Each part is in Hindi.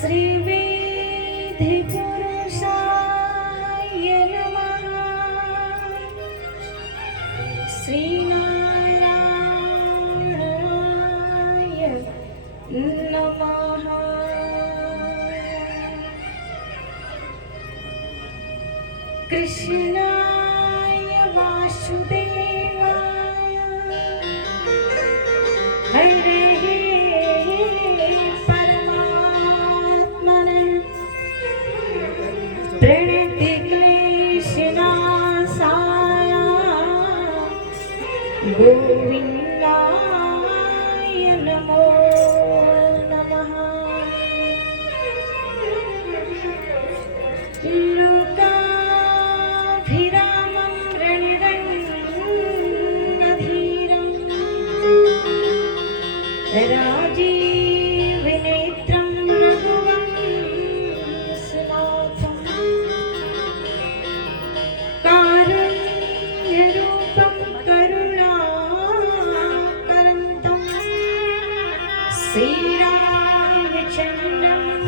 श्रीवेदपुरुषाय नमः। श्रीनारायणाय नमः। कृष्णाय वासुदेवाय हरे गोविन्दाय नमो नमः। लोकाभिरामं रणरङ्गधीरं राजीवनेत्रं रघुवंशनाथं कारुण्यरूपं करुणाकरन्तं श्रीरामचन्द्रं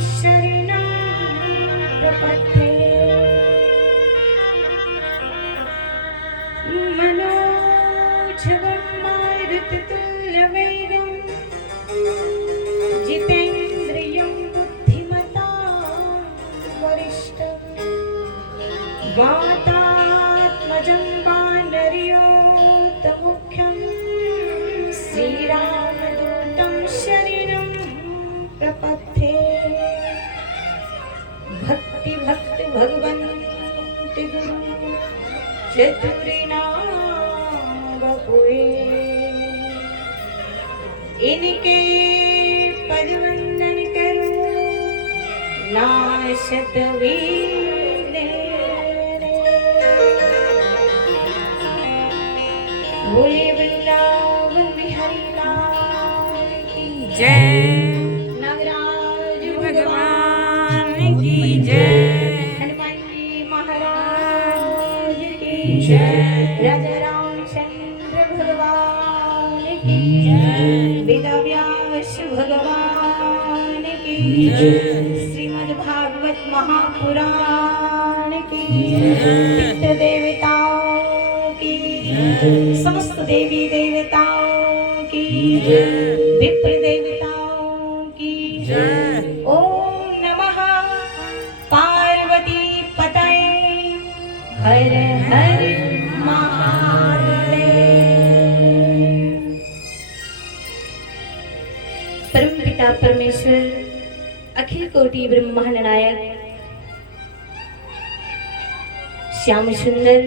शरणं प्रपद्ये। मनोजवं मारुततुल्यवेगं जितेन्द्रियं बुद्धिमतां वरिष्ठं वातात्मजं वानरयोतमुख्यं श्रीरामदूतं शरणं प्रपद्ये। भक्ति भगवन्ति गुरु चतुरिनाम बपुए। इनके पद वंदन करो नाशत वीरे। बोले वृंदावन बिहारी लाल की जय। नगराज भगवान की जय। हनुमान जी महाराज की जय। राजा रामचंद्र भगवान की जय। वेदव्यास भगवान की जय। श्रीमद् भागवत महापुराण की जय। पितृ देवताओं की जय। समस्त देवी देवताओं की जय। विप्र देवताओं की जय। ओम नमः पार्वती पतये हर हर महादेव। परमपिता परमेश्वर अखिल कोटि ब्रह्मांड नायक श्याम सुंदर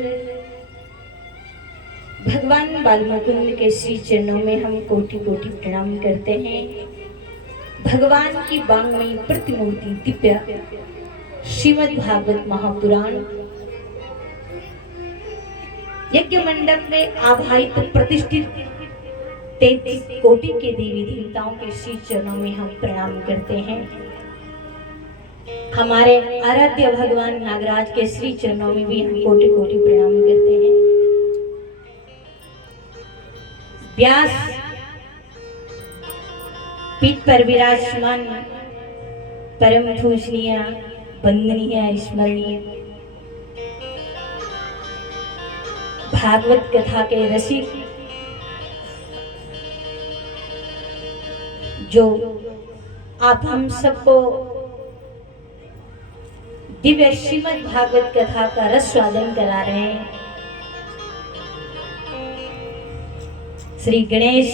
भगवान बालमुकुंद के श्री चरणों में हम कोटि कोटि प्रणाम करते हैं। भगवान की वाङ्मयी प्रतिमूर्ति दिव्य श्रीमद् भागवत महापुराण यज्ञ मंडप में आवाहित प्रतिष्ठित 33 कोटि के देवी देवताओं के श्री चरणों में हम प्रणाम करते हैं। हमारे आराध्य भगवान नागराज के श्री चरणों में भी हम कोटि कोटि प्रणाम करते हैं। व्यास पीठ पर विराजमान परम पूजनीय वंदनीय स्मरणीय भागवत कथा के रसिक जो आप हम सबको दिव्य श्रीमद् भागवत कथा का रस स्वादन करा रहे हैं। श्री गणेश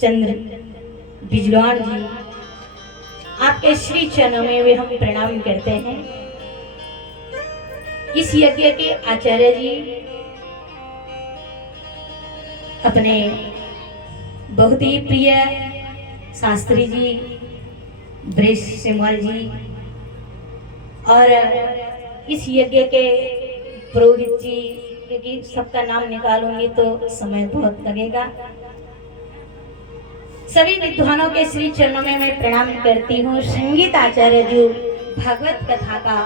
चंद्र बिजवाड़ जी आपके श्री चरणों में भी हम प्रणाम करते हैं। इस यज्ञ के आचार्य जी अपने बहुत ही प्रिय शास्त्री जी ब्रेश सिमल जी और इस यज्ञ के पुरोहित जी, क्योंकि सबका नाम निकालूंगी तो समय बहुत लगेगा। सभी विद्वानों के श्री चरणों में मैं प्रणाम करती हूँ। संगीत आचार्य जो भागवत कथा का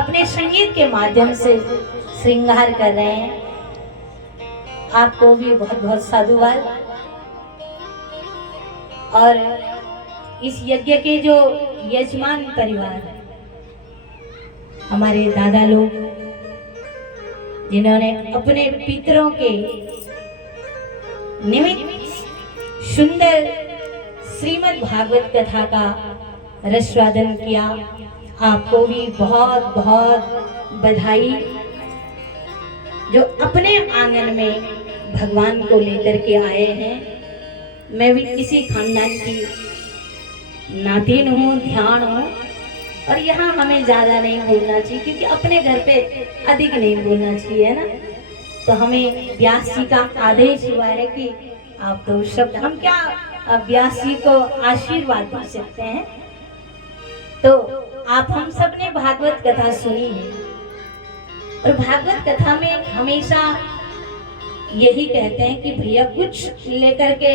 अपने संगीत के माध्यम से श्रृंगार कर रहे हैं, आपको भी बहुत बहुत साधुवाद। और इस यज्ञ के जो यजमान परिवार, हमारे दादा लोग, जिन्होंने अपने पितरों के निमित्त सुंदर श्रीमद् भागवत कथा का रसवादन किया, आपको भी बहुत बहुत बधाई। जो अपने आंगन में भगवान को लेकर के आए हैं, मैं भी इसी खानदान की नातिन हूँ, ध्यान हूँ, और यहाँ हमें ज़्यादा नहीं बोलना चाहिए, क्योंकि अपने घर पे अधिक नहीं बोलना चाहिए, है ना। तो हमें व्यास जी का आदेश हुआ है कि आप दो शब्द, हम क्या व्यास जी को आशीर्वाद दे सकते हैं। तो आप हम सब ने भागवत कथा सुनी है, और भागवत कथा में हमेशा यही कहते हैं कि भैया कुछ लेकर के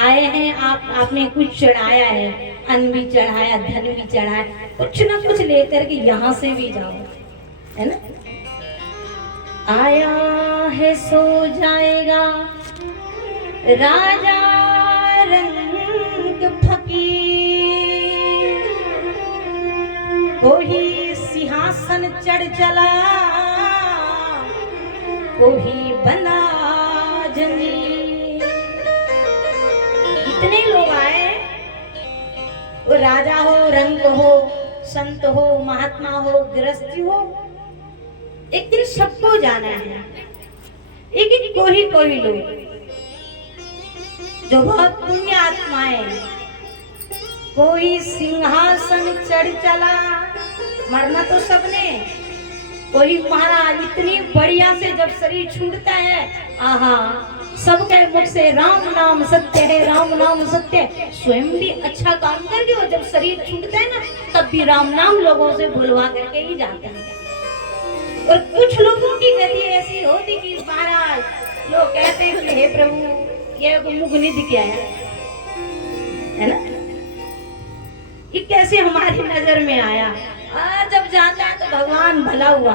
आए हैं आप, आपने कुछ चढ़ाया है, अन्न भी चढ़ाया, धन भी चढ़ाया, कुछ ना कुछ लेकर के यहाँ से भी जाओ, है ना। आया है सो जाएगा राजा रंग फकीर, कोई सिंहासन चढ़ चला, कोई बना जमीन। इतने लोग आए, वो राजा हो, रंग हो, संत हो, महात्मा हो, गृहस्थी हो, एक दिन सबको जाना है। लेकिन कोई लोग जो बहुत पुण्य आत्माएं, कोई सिंहासन चढ़ चला, मरना तो सबने, कोई महाराज इतनी बढ़िया से जब शरीर छूटता है, आहा, सबके मुख से राम नाम सत्य है, राम नाम सत्य है। स्वयं भी अच्छा काम करके वो जब शरीर छूटता है ना, तब भी राम नाम लोगों से भुलवा करके ही जाते हैं। और कुछ लोगों की गति ऐसी होती कि महाराज लोग कहते हैं कि हे प्रभु ये मुख निधि क्या है ना, ये कैसे हमारी नजर में आया। और जब जाता है तो भगवान भला हुआ,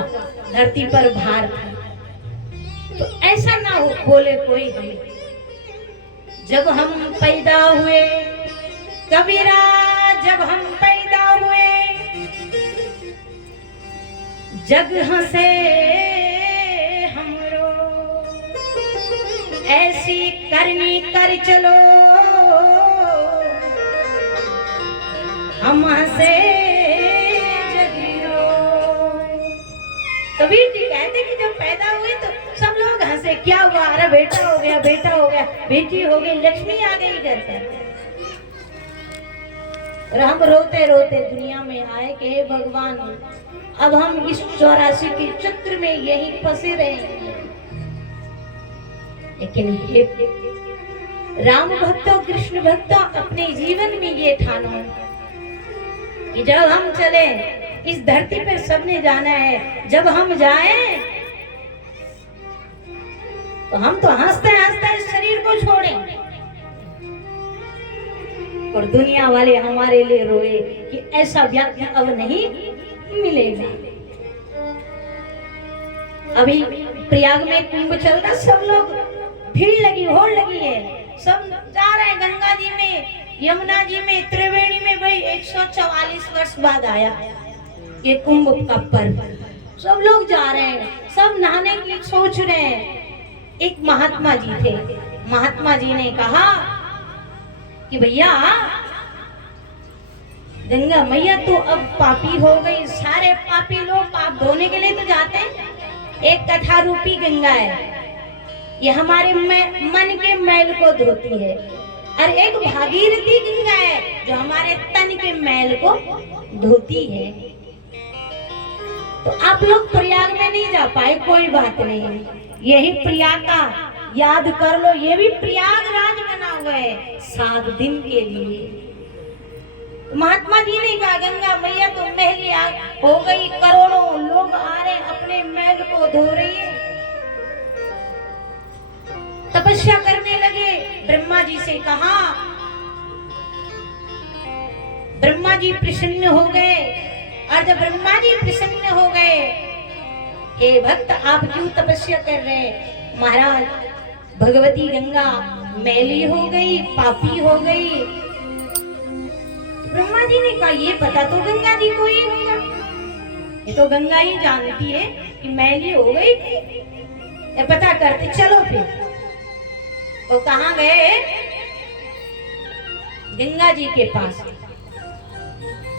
धरती पर भार था। तो ऐसा ना हो बोले कोई भी। जब हम पैदा हुए कबीरा, जब हम पैदा हुए, जग हंसे हमरो, ऐसी करनी कर चलो, हम हंसे कबीर जी कहते कि जब पैदा हुई तो सब लोग हंसे, क्या हुआ, अरे बेटा हो गया, बेटा हो गया, बेटी हो गई, लक्ष्मी आ गई घर पर। और हम रोते रोते दुनिया में आए कि हे भगवान, अब हम इस 84 के चक्र में यही फंसे रहे। लेकिन हे राम भक्तों, कृष्ण भक्तों, अपने जीवन में ये ठानो कि जब हम चले इस धरती पर सबने जाना है, जब हम जाएं तो हम तो हंसते हंसते इस शरीर को छोड़ें, और दुनिया वाले हमारे लिए रोए कि ऐसा व्यक्ति अब नहीं मिलेगा। अभी प्रयाग में कुंभ चल रहा, सब लोग भीड़ लगी, होड़ लगी है, सब जा रहे हैं गंगा जी में, यमुना जी में, त्रिवेणी में। भाई 144 वर्ष बाद आया ये कुंभ का पर्व, सब लोग जा रहे हैं, सब नहाने की सोच रहे हैं। एक महात्मा जी थे, महात्मा जी ने कहा कि भैया गंगा मैया तो अब पापी हो गई, सारे पापी लोग पाप धोने के लिए तो जाते हैं। एक कथा रूपी गंगा है, ये हमारे मन के मैल को धोती है, और एक भागीरथी गंगा है जो हमारे तन के मैल को धोती है। तो आप लोग प्रयाग में नहीं जा पाए, कोई बात नहीं, यही प्रयाग का याद कर लो, ये भी प्रयागराज बना हुआ है 7 दिन के लिए। महात्मा जी ने कहा गंगा मैया तो महली हो गई, करोड़ों लोग आ रहे, अपने मैल को धो रही है। तपस्या करने लगे, ब्रह्मा जी से कहा, ब्रह्मा जी प्रसन्न हो गए। और जब ब्रह्मा जी प्रसन्न हो गए, हे भक्त आप क्यों तपस्या कर रहे हैं? महाराज भगवती गंगा मैली हो गई, पापी हो गई, ब्रह्मा जी ने कहा ये पता तो गंगा जी को ही होगा, ये तो गंगा ही जानती है कि मैली हो गई, ये पता करते चलो फिर। तो कहाँ गए? गंगा जी के पास।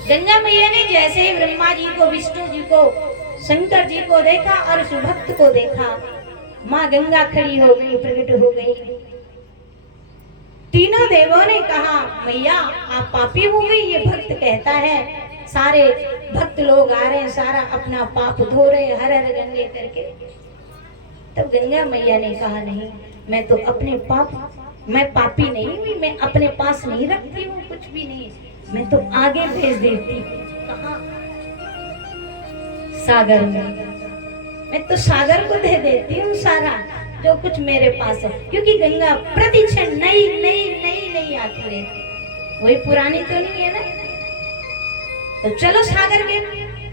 गंगा मैया ने जैसे ही ब्रह्मा जी को, विष्णु जी को, शंकर जी को देखा और उस भक्त को देखा, माँ गंगा खड़ी हो गई, प्रकट हो गई। तीनों देवों ने कहा मैया आप पापी हो गई, ये भक्त कहता है, सारे भक्त लोग आ रहे हैं, सारा अपना पाप धो रहे हर हर गंगे करके। तब गंगा मैया ने कहा नहीं, मैं तो अपने पाप, मैं पापी नहीं हुई, मैं अपने पास नहीं रखती हूँ कुछ भी नहीं, मैं तो आगे भेज देती हूँ। कहाँ? सागर में। मैं तो सागर को दे देती हूँ सारा जो कुछ मेरे पास है, क्योंकि गंगा प्रतिक्षण नई नई नई नई आती रहती, वही पुरानी तो नहीं है ना। तो चलो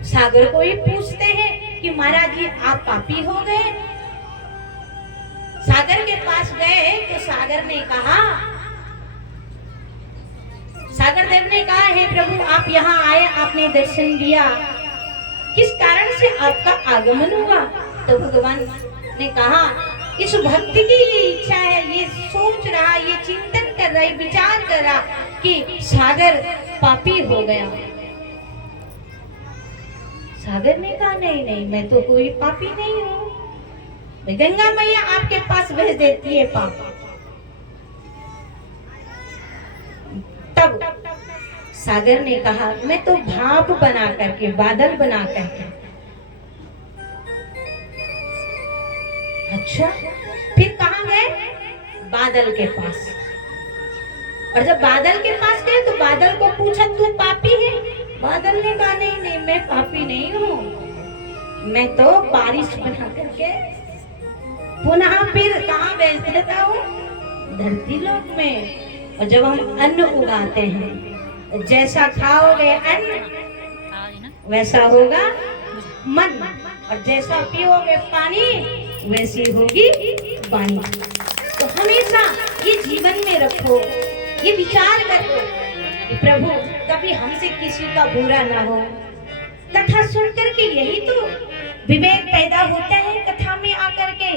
सागर को ही पूछते हैं कि महाराज जी आप पापी हो गए। सागर के पास गए तो सागर ने कहा, सागर देव ने कहा हे प्रभु आप यहाँ आए, आपने दर्शन दिया, किस कारण से आपका आगमन हुआ? तो भगवान ने कहा इस भक्त की ये इच्छा है, ये सोच रहा, ये चिंतन कर रहा, विचार कर रहा कि सागर पापी हो गया। सागर ने कहा नहीं नहीं, मैं तो कोई पापी नहीं हूँ, गंगा मैया आपके पास भेज देती है पाप। तब सागर ने कहा मैं तो भाप बना करके, बादल बना करके। अच्छा, फिर कहाँ गए? बादल के पास। और जब बादल के पास गए तो बादल को पूछा तू पापी है? बादल ने कहा नहीं नहीं, मैं पापी नहीं हूँ, मैं तो बारिश बना करके पुनः फिर कहाँ भेज देता हूँ? धरती लोक में। और जब हम अन्न उगाते हैं, जैसा खाओगे अन्न वैसा होगा मन, और जैसा पियोगे पानी वैसी होगी वाणी। तो हमेशा ये जीवन में रखो, ये विचार करो कि प्रभु कभी हमसे किसी का बुरा ना हो। कथा सुनकर के यही तो विवेक पैदा होता है। कथा में आकर के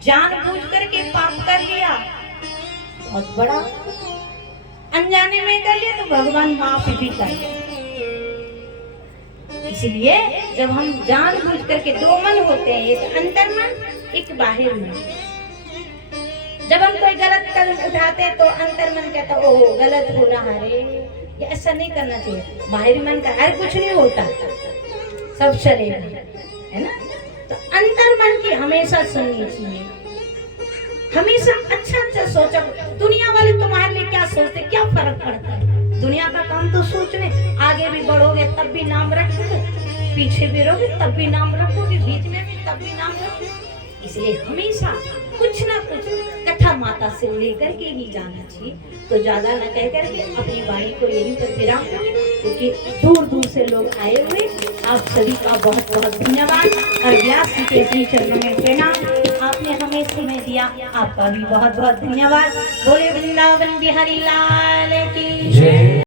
जानबूझ करके पाप कर लिया, बहुत बड़ा, अनजाने में कर लिया तो भगवान माफ भी कर। इसलिए जब हम जानबूझ करके, दो मन होते हैं, एक अंतर मन एक बाहर मन। जब हम कोई गलत कदम उठाते हैं तो अंतर मन कहता ओहो गलत हो रहा है, ये ऐसा नहीं करना चाहिए। बाहरी मन का हर कुछ नहीं होता, सब चलेगा, है ना। तो अंतर मन की हमेशा सुननी चाहिए, हमेशा अच्छा अच्छा सोचो। दुनिया वाले तुम्हारे लिए क्या सोचते, क्या फर्क पड़ता है? दुनिया का काम तो सोचने, आगे भी बढ़ोगे तब भी नाम रखोगे, पीछे भी रहोगे तब भी नाम रखोगे, बीच में भी तब भी नाम रखोगे। इसलिए हमेशा कुछ ना कुछ कथा माता से लेकर के ही जाना चाहिए। तो ज्यादा न कह करके अपनी वाणी को यहीं पर विराम करें, क्योंकि दूर दूर से लोग आए हुए। आप सभी का बहुत बहुत धन्यवाद और व्यास जी के श्री चरणों में प्रणाम। आपने हमें समय दिया, आपका भी बहुत बहुत धन्यवाद। बोले वृंदावन बिहारी लाल की जय।